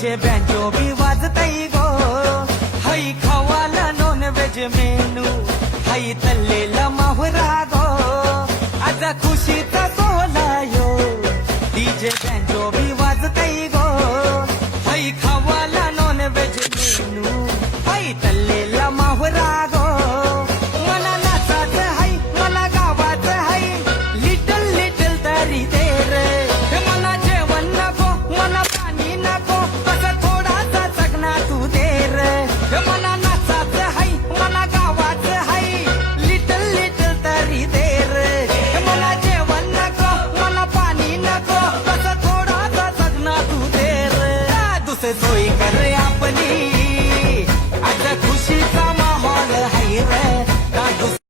DJ banjo बी वाजतई go high खवाला non veg menu हाई तल्लेला माहुरा गो आज खुशीचा सोहळा यो DJ banjo बी वाजतई गो